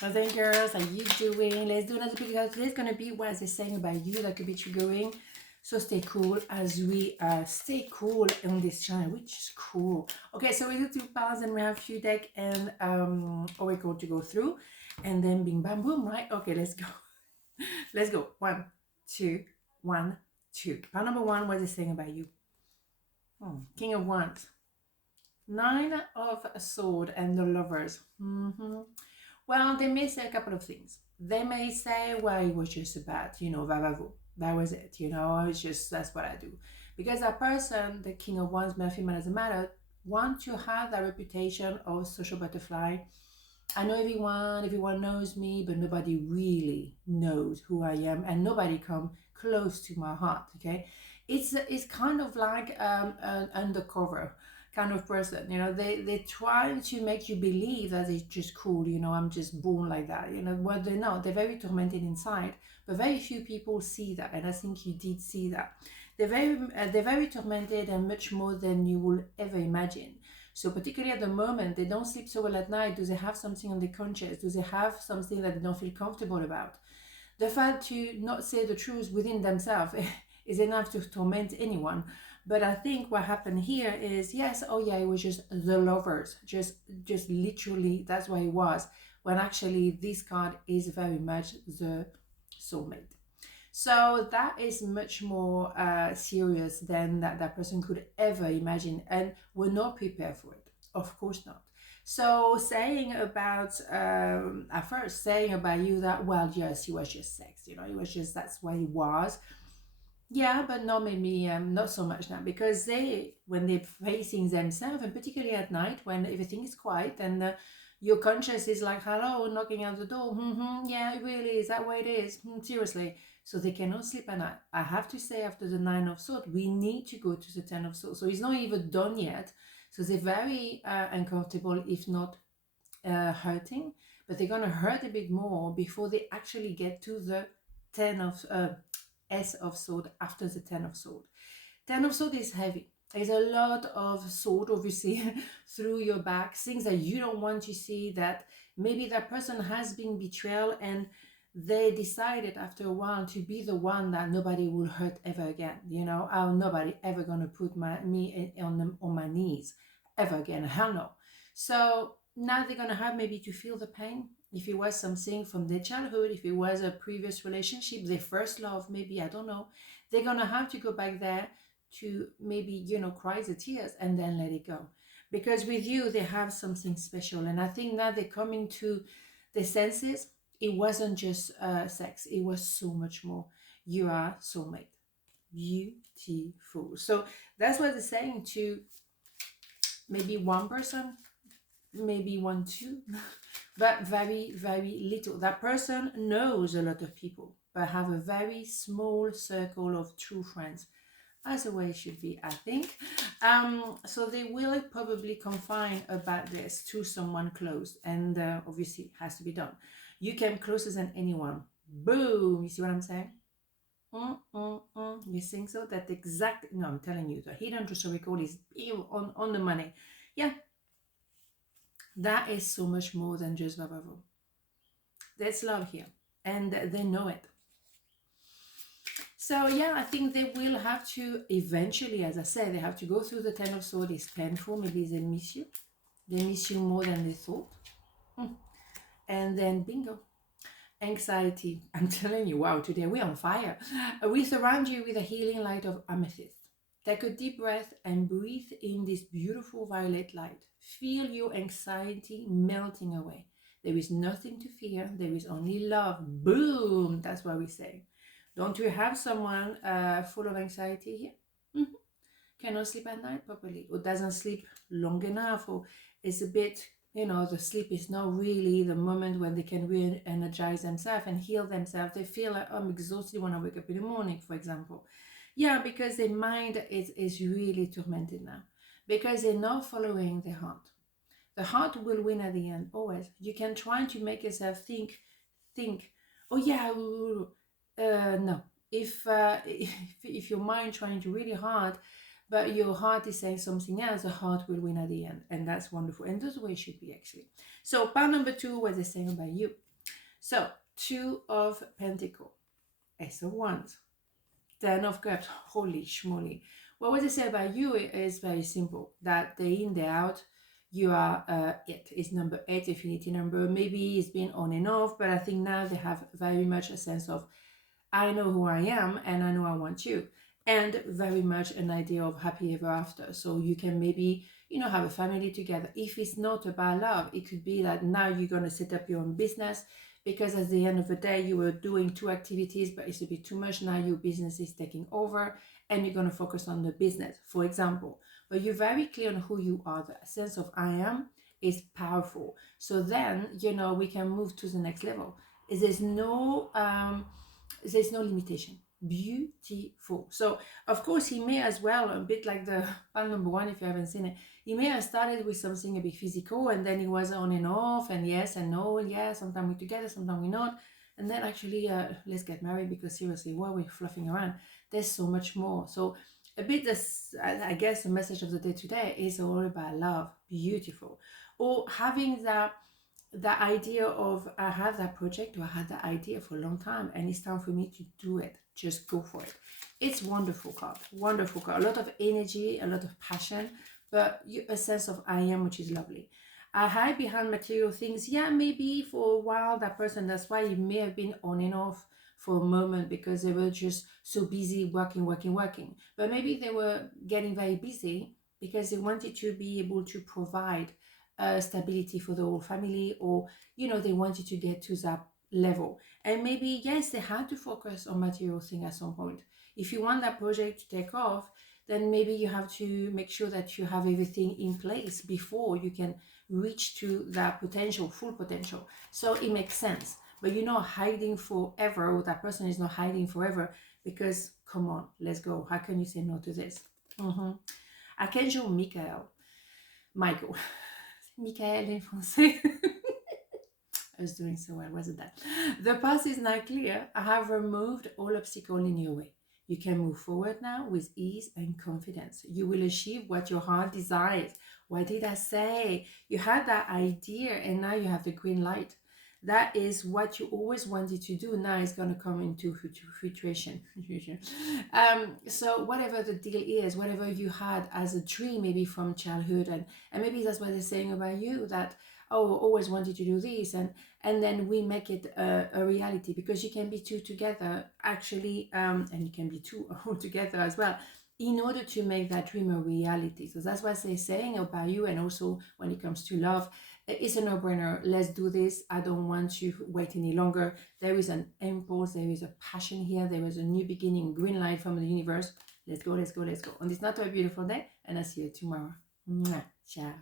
How's it, girls? How you doing? Let's do another video. Today's gonna be what is it saying about you that could be triggering. So stay cool as we stay cool on this channel, which is cool. Okay, so we do 2 piles and we have few deck and oracle to go through, and then bing bam boom, right? Okay, let's go. Let's go. 1, 2, 1, 2. Pile number 1, what is it saying about you? King of Wands, 9 of Sword, and the Lovers. Well, they may say a couple of things. They may say, well, it was just a bad, vavavo. That was it, it's just, that's what I do. Because that person, the King of Wands, male, female, doesn't matter, want to have that reputation of social butterfly. I know everyone knows me, but nobody really knows who I am, and nobody come close to my heart, okay? It's kind of like an undercover kind of person, they try to make you believe that it's just cool, I'm just born like that, what they're not. They're very tormented inside, but very few people see that, and I think you did see that. They're very tormented, and much more than you will ever imagine. So particularly at the moment, they don't sleep so well at night. Do they have something on their conscience? Do they have something that they don't feel comfortable about? The fact to not say the truth within themselves is enough to torment anyone. But I think what happened here is, yes, oh yeah, it was just the Lovers, just literally, that's what it was, when actually this card is very much the soulmate. So that is much more serious than that person could ever imagine, and we're not prepared for it. Of course not. So saying about, at first, saying about you that, well, yes, he was just sex, it was just, that's what he was. Yeah, but not maybe not so much now, because when they're facing themselves, and particularly at night when everything is quiet and your conscience is like, hello, knocking at the door. Yeah, it really is that way it is. Seriously. So they cannot sleep at night. I have to say, after the 9 of Swords, we need to go to the 10 of Swords. So it's not even done yet. So they're very uncomfortable, if not hurting, but they're gonna hurt a bit more before they actually get to the 10 of S of Sword after the 10 of Sword. 10 of Sword is heavy. There's a lot of sword, obviously, through your back, things that you don't want to see, that maybe that person has been betrayed and they decided after a while to be the one that nobody will hurt ever again. Nobody ever gonna put me on my knees ever again. Hell no. So now they're gonna have maybe to feel the pain. If it was something from their childhood, if it was a previous relationship, their first love, maybe, I don't know, they're gonna have to go back there to maybe, cry the tears and then let it go. Because with you, they have something special. And I think now they're coming to their senses. It wasn't just sex. It was so much more. You are soulmate. Beautiful. So that's what they're saying to maybe one person, maybe 1, 2, but very, very little. That person knows a lot of people, but have a very small circle of true friends, as the way it should be, I think. So they will probably confine about this to someone close, and obviously it has to be done. You came closer than anyone. Boom! You see what I'm saying? You think so? That exact, no, I'm telling you, the hidden truth record is on the money. Yeah, that is so much more than just vavavo. That's love here, and they know it. So yeah, I think they will have to eventually, as I said, they have to go through the 10 of Swords. It's painful. Maybe they miss you. They miss you more than they thought. And then bingo. Anxiety. I'm telling you, wow, today we're on fire. We surround you with a healing light of amethyst. Take a deep breath and breathe in this beautiful violet light. Feel your anxiety melting away. There is nothing to fear. There is only love. Boom! That's what we say. Don't you have someone full of anxiety here? Cannot sleep at night properly, or doesn't sleep long enough, or is a bit, the sleep is not really the moment when they can re-energize themselves and heal themselves. They feel like, I'm exhausted when I wake up in the morning, for example. Yeah, because their mind is really tormented now, because they're not following their heart. The heart will win at the end, always. You can try to make yourself think, oh yeah, no. If your mind trying to really hard, but your heart is saying something else, the heart will win at the end, and that's wonderful, and that's the way it should be, actually. So part number 2, what they're saying about you. So 2 of Pentacles, Ace of Wands, 10 of Cups. Holy schmoly. Well, what they say about you is very simple. That day in, day out, you are it. It's number 8, affinity number. Maybe it's been on and off, but I think now they have very much a sense of, I know who I am and I know I want you. And very much an idea of happy ever after. So you can maybe, have a family together. If it's not about love, it could be that now you're going to set up your own business, because at the end of the day, you were doing 2 activities, but it's a bit too much. Now your business is taking over and you're going to focus on the business, for example. But you're very clear on who you are. The sense of I am is powerful. So then, we can move to the next level. There's no limitation. Beautiful. So of course he may as well, a bit like the pile number 1, if you haven't seen it, he may have started with something a bit physical, and then he was on and off, and yes and no, and yeah, sometimes we're together, sometimes we're not, and then actually let's get married, because seriously, why are we fluffing around? There's so much more. So a bit this, I guess the message of the day today is all about love. Beautiful. Or having that idea of, I have that project, or I had that idea for a long time, and it's time for me to do it. Just go for it. It's wonderful card. Wonderful card. A lot of energy, a lot of passion, but a sense of I am, which is lovely. I hide behind material things. Yeah, maybe for a while that person, that's why it may have been on and off for a moment, because they were just so busy working. But maybe they were getting very busy because they wanted to be able to provide stability for the whole family, or they wanted to get to that level. And maybe, yes, they had to focus on material thing at some point. If you want that project to take off, then maybe you have to make sure that you have everything in place before you can reach to that potential, full potential. So it makes sense. But you're not hiding forever, or that person is not hiding forever, because come on, let's go. How can you say no to this? Archangel Michael. Michael in français. I was doing so well, wasn't that? The path is now clear. I have removed all obstacles in your way. You can move forward now with ease and confidence. You will achieve what your heart desires. What did I say? You had that idea, and now you have the green light. That is what you always wanted to do. Now it's going to come into fruition. So whatever the deal is, whatever you had as a dream, maybe from childhood, and maybe that's what they're saying about you, that, oh, always wanted to do this, and then we make it a reality, because you can be 2 together, actually, and you can be 2 all together as well, in order to make that dream a reality. So that's what they're saying about you. And also when it comes to love, it's a no-brainer. Let's do this. I don't want to wait any longer. There is an impulse, there is a passion here, there is a new beginning, green light from the universe. Let's go. On this not a beautiful day, and I'll see you tomorrow. Mwah. Ciao.